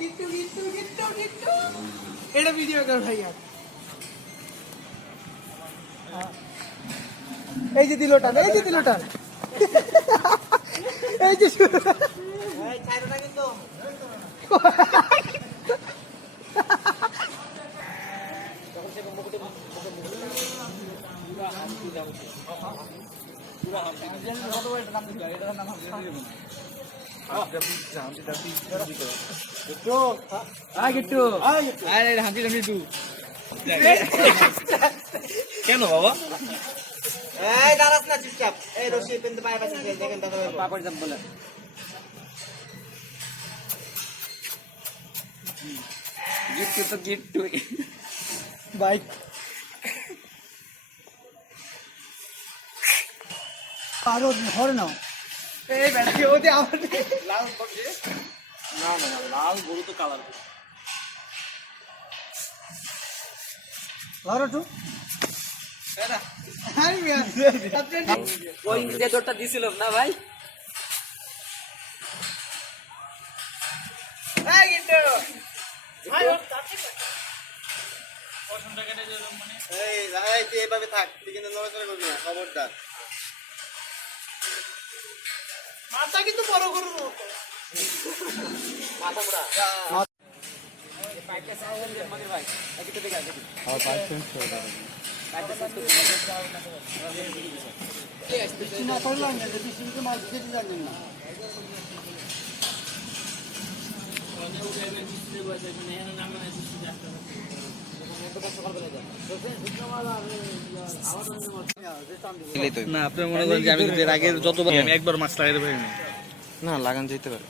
গিট্টু গিট্টু গিট্টু গিট্টু এটা ভিডিও কর ভাইয়া এই যে দিলোটা এই যে দিলোটা এই যে এই ছাইরো না কিন্তু যখন সে মুকুটে পুরো হামকি দাও পুরো হামকি কত বড় নাম দিল এটার নাম হামকি কেন বাবা এই দাঁড়াস না চুপচাপ এই রশি পেনতে পায়ে পাশে দেখেন দাদা পাপড় যাব বলে গিট্টু তো গিট্টু বাইক আরো ধরে নাও এই ব্যাটারি ওতে আমার লাল করছে না না লাল গরু তো কালার ধরো তো এরা হাই মিয়া ওই যে দড়টা দিছিলাম না ভাই এই গিট্টু ভাই ওর তাতে পছন্দ কেটে দিলাম মানে এই তুই এইভাবে থাক তুই কিন্তু নড়াচড়া করবি না খবরদার মাথা কিন্তু বড় গরুর মতো মাথা পুরা এই পাইপটা সাউন্ড এর মানে ভাই একটু দেখে দেখি আর পাইপ চেঞ্জ করে দাও পাইপটা চেঞ্জ করে দাও না করলাম না যদি সিনকে মাছ দিতে জানেন না না আপনি মনে করেন যে আমি আগের যতবার আমি একবার মাছ লাগাইতে পারি না না লাগান যেতে পারে